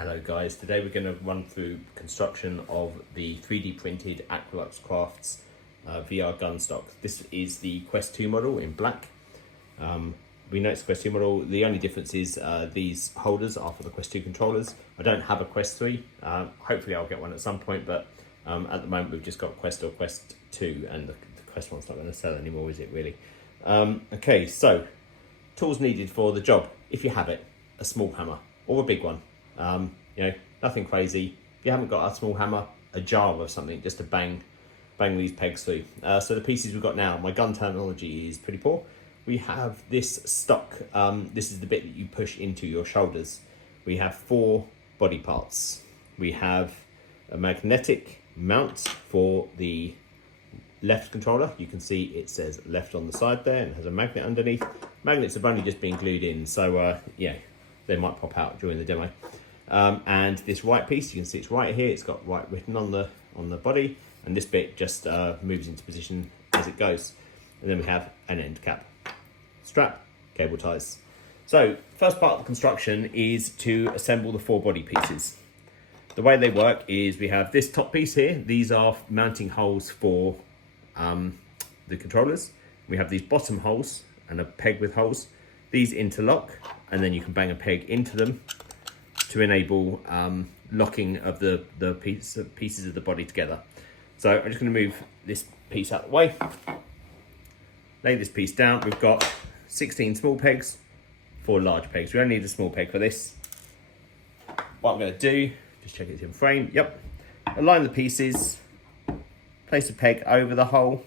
Hello guys, today we're going to run through construction of the 3D printed Aqualux Crafts VR GunStock. This is the Quest 2 model in black. We know it's the Quest 2 model. The only difference is these holders are for the Quest 2 controllers. I don't have a Quest 3. Hopefully I'll get one at some point, but at the moment we've just got Quest or Quest 2, and the Quest one's not going to sell anymore, is it really? Okay, so tools needed for the job. If you have it, a small hammer or a big one. Nothing crazy. If you haven't got a small hammer, a jar or something just to bang these pegs through. So the pieces we've got now, my gun terminology is pretty poor. We have this stock. This is the bit that you push into your shoulders. We have 4 body parts. We have a magnetic mount for the left controller. You can see it says left on the side there and has a magnet underneath. Magnets have only just been glued in, so they might pop out during the demo. And this right piece, you can see it's right here. It's got right written on the body, and this bit just moves into position as it goes. And then we have an end cap, strap, cable ties. So first part of the construction is to assemble the 4 body pieces. The way they work is we have this top piece here. These are mounting holes for the controllers. We have these bottom holes and a peg with holes. These interlock, and then you can bang a peg into them to enable locking of the pieces of the body together. So I'm just going to move this piece out of the way, lay this piece down. We've got 16 small pegs, 4 large pegs. We only need a small peg for this. What I'm going to do, just check it's in frame. Yep. Align the pieces, place a peg over the hole.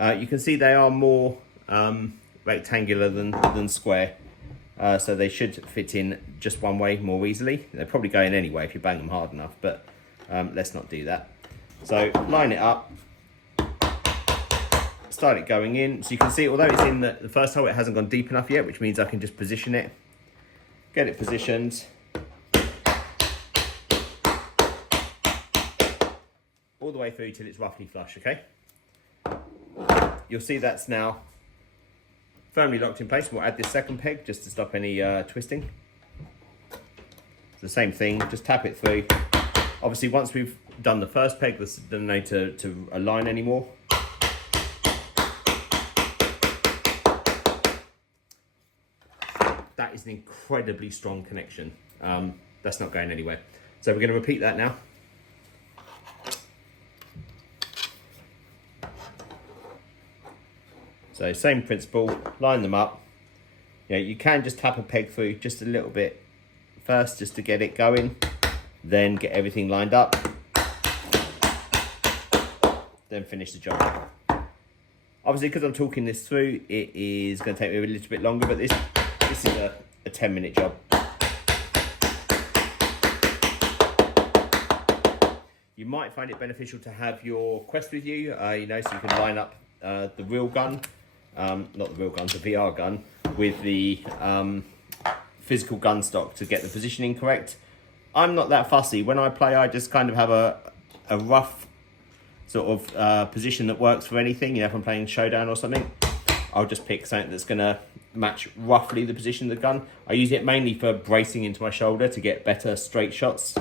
You can see they are more rectangular than square. So they should fit in just one way more easily. They're probably going anyway if you bang them hard enough, but let's not do that. So line it up, start it going in. So you can see, although it's in the first hole, it hasn't gone deep enough yet, which means I can just position it, get it positioned, all the way through till it's roughly flush, okay? You'll see that's now firmly locked in place. We'll add this second peg just to stop any twisting. It's the same thing, just tap it through. Obviously, once we've done the first peg, there's no need to align anymore. That is an incredibly strong connection. That's not going anywhere. So we're going to repeat that now. So same principle, line them up. You can just tap a peg through just a little bit first just to get it going, then get everything lined up, then finish the job. Obviously, because I'm talking this through, it is going to take me a little bit longer, but this is a 10-minute job. You might find it beneficial to have your Quest with you, so you can line up the real gun, not the real gun, the VR gun, with the physical gun stock to get the positioning correct. I'm not that fussy. When I play, I just kind of have a rough sort of position that works for anything. If I'm playing Showdown or something, I'll just pick something that's going to match roughly the position of the gun. I use it mainly for bracing into my shoulder to get better straight shots.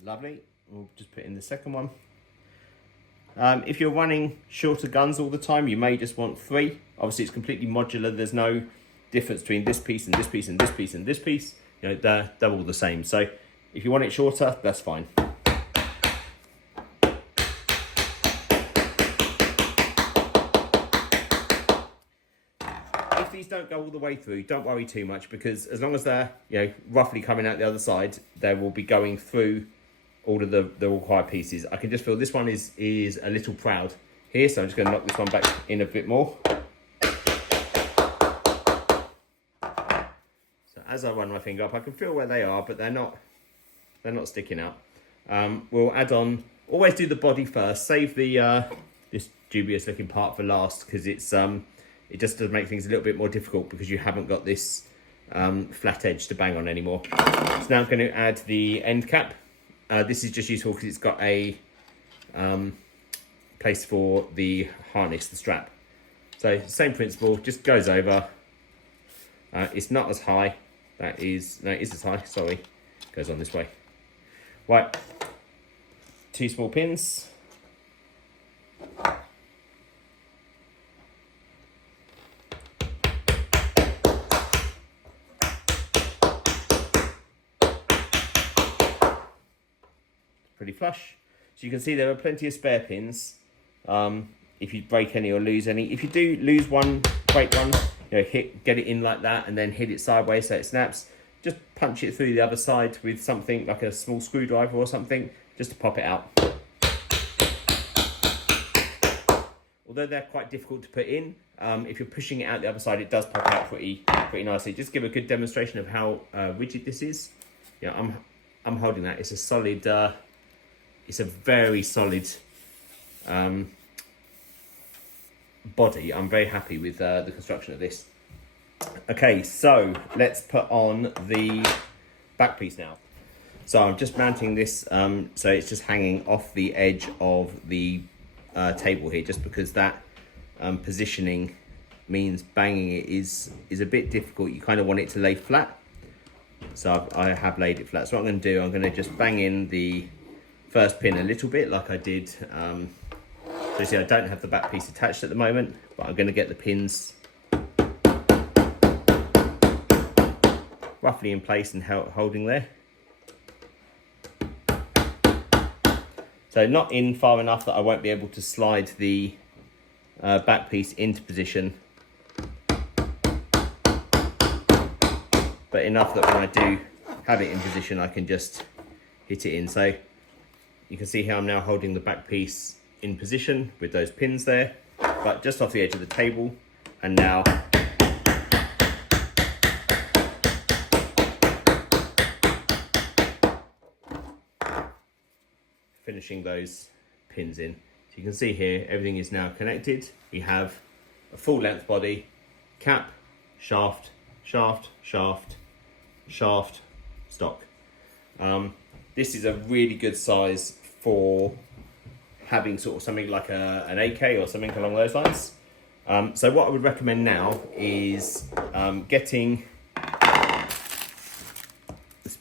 Lovely. We'll just put in the second one. If you're running shorter guns all the time, you may just want 3. Obviously, it's completely modular. There's no difference between this piece and this piece and this piece and this piece. They're all the same. So if you want it shorter, that's fine. If these don't go all the way through, don't worry too much, because as long as they're roughly coming out the other side, they will be going through all of the required pieces. I can just feel this one is a little proud here, so I'm just going to knock this one back in a bit more. So as I run my finger up, I can feel where they are, but they're not sticking out. We'll add on. Always do the body first. Save the this dubious looking part for last, because it just does make things a little bit more difficult because you haven't got this flat edge to bang on anymore. So now I'm going to add the end cap. This is just useful because it's got a place for the harness, the strap. So same principle, just goes over. It's not as high. That is, no, it is as high, sorry. Goes on this way. Right, 2 small pins. Pretty flush. So you can see there are plenty of spare pins. If you break any or lose any, if you do lose one, break one, you know, get it in like that and then hit it sideways so it snaps. Just punch it through the other side with something like a small screwdriver or something, just to pop it out. Although they're quite difficult to put in, if you're pushing it out the other side, it does pop out pretty nicely. Just give a good demonstration of how rigid this is. Yeah, I'm holding that. It's a solid. It's a very solid body. I'm very happy with the construction of this. Okay, so let's put on the back piece now. So I'm just mounting this, so it's just hanging off the edge of the table here, just because that positioning means banging it is a bit difficult. You kind of want it to lay flat. So I have laid it flat. So what I'm going to do, I'm going to just bang in the first pin a little bit like I did. So you see I don't have the back piece attached at the moment, but I'm going to get the pins roughly in place and holding there. So not in far enough that I won't be able to slide the back piece into position, but enough that when I do have it in position I can just hit it in. So you can see how I'm now holding the back piece in position with those pins there, but just off the edge of the table, and now finishing those pins in. So you can see here everything is now connected. We have a full length body, cap, shaft, shaft, shaft, shaft, stock. This is a really good size for having sort of something like an AK or something along those lines. So what I would recommend now is getting,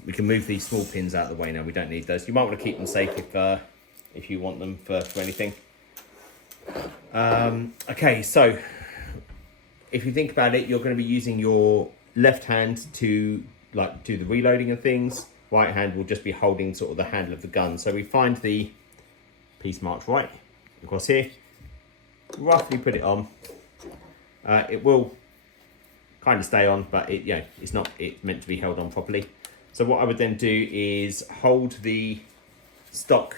we can move these small pins out of the way now, we don't need those. You might want to keep them safe if you want them for anything. Okay, so if you think about it, you're going to be using your left hand to like do the reloading and things. Right hand will just be holding sort of the handle of the gun. So we find the piece marked right across here, roughly put it on. It will kind of stay on, but it's meant to be held on properly. So what I would then do is hold the stock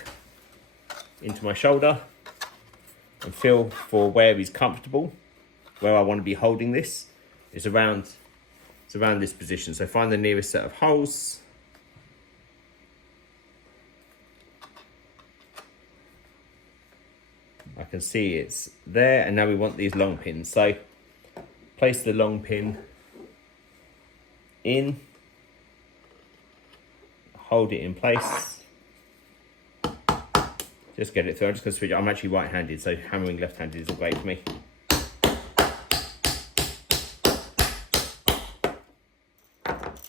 into my shoulder and feel for where is comfortable, where I want to be holding this. It's around this position. So find the nearest set of holes. I can see it's there, and now we want these long pins. So place the long pin in, hold it in place, just get it through. I'm just going to switch. I'm actually right-handed, so hammering left-handed isn't great for me.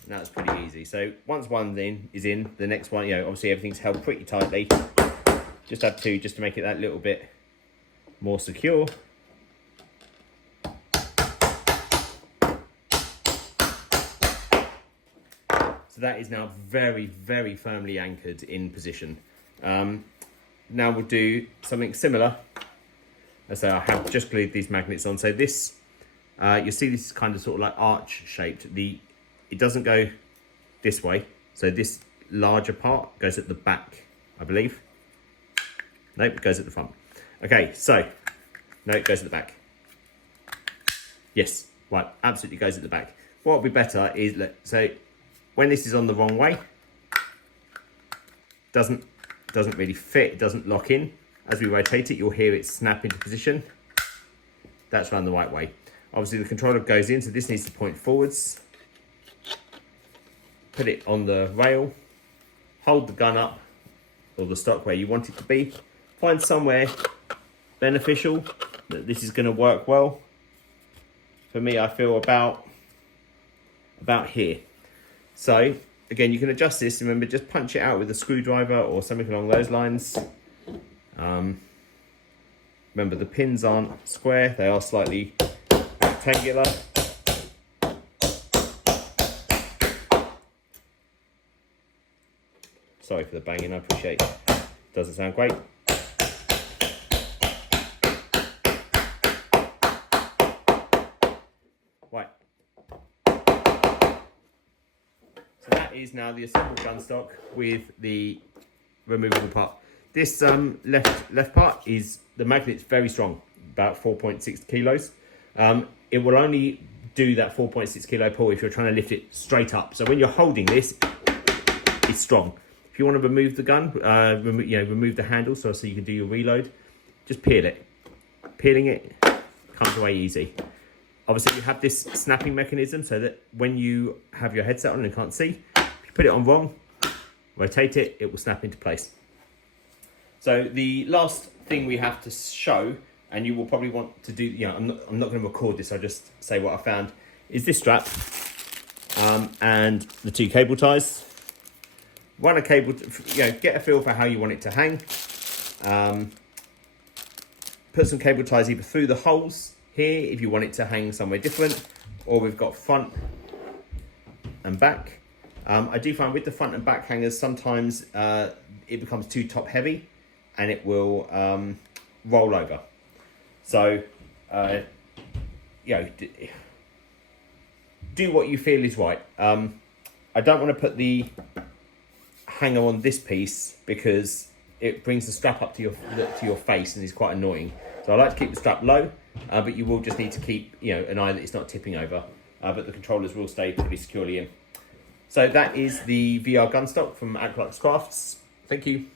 Now it's pretty easy. So once one is in, the next one, obviously everything's held pretty tightly. Just add two just to make it that little bit more secure. So that is now very, very firmly anchored in position. Now we'll do something similar. So I have just glued these magnets on. So this, you'll see this is kind of sort of like arch shaped. It doesn't go this way. So this larger part goes at the back, I believe. Nope, it goes at the front. Okay, so, no, it goes at the back. Yes, right, absolutely goes at the back. What would be better is, so when this is on the wrong way, doesn't really fit, it doesn't lock in. As we rotate it, you'll hear it snap into position. That's run the right way. Obviously the controller goes in, so this needs to point forwards. Put it on the rail, hold the gun up, or the stock where you want it to be. Find somewhere beneficial that this is going to work well. for me, I feel about here. So again, you can adjust this. Remember, just punch it out with a screwdriver or something along those lines. Remember, the pins aren't square, they are slightly rectangular. Sorry for the banging, I appreciate it. Doesn't sound great. Right. So that is now the assembled GunStock with the removable part. This left part is, the magnet's very strong, about 4.6 kilos. It will only do that 4.6 kilo pull if you're trying to lift it straight up. So when you're holding this, it's strong. If you want to remove the gun, remove the handle so you can do your reload, just peel it. Peeling it comes away easy. Obviously, you have this snapping mechanism so that when you have your headset on and can't see, if you put it on wrong, rotate it, it will snap into place. So the last thing we have to show, and you will probably want to do, I'm not going to record this, I'll just say what I found, is this strap and the two cable ties. Run a cable, get a feel for how you want it to hang. Put some cable ties either through the holes here if you want it to hang somewhere different, or we've got front and back. I do find with the front and back hangers, sometimes it becomes too top heavy and it will roll over. So, do what you feel is right. I don't want to put the hanger on this piece because it brings the strap up to your face and is quite annoying. So I like to keep the strap low, but you will just need to keep an eye that it's not tipping over. But the controllers will stay pretty securely in. So that is the VR GunStock from Aqualux Crafts. Thank you.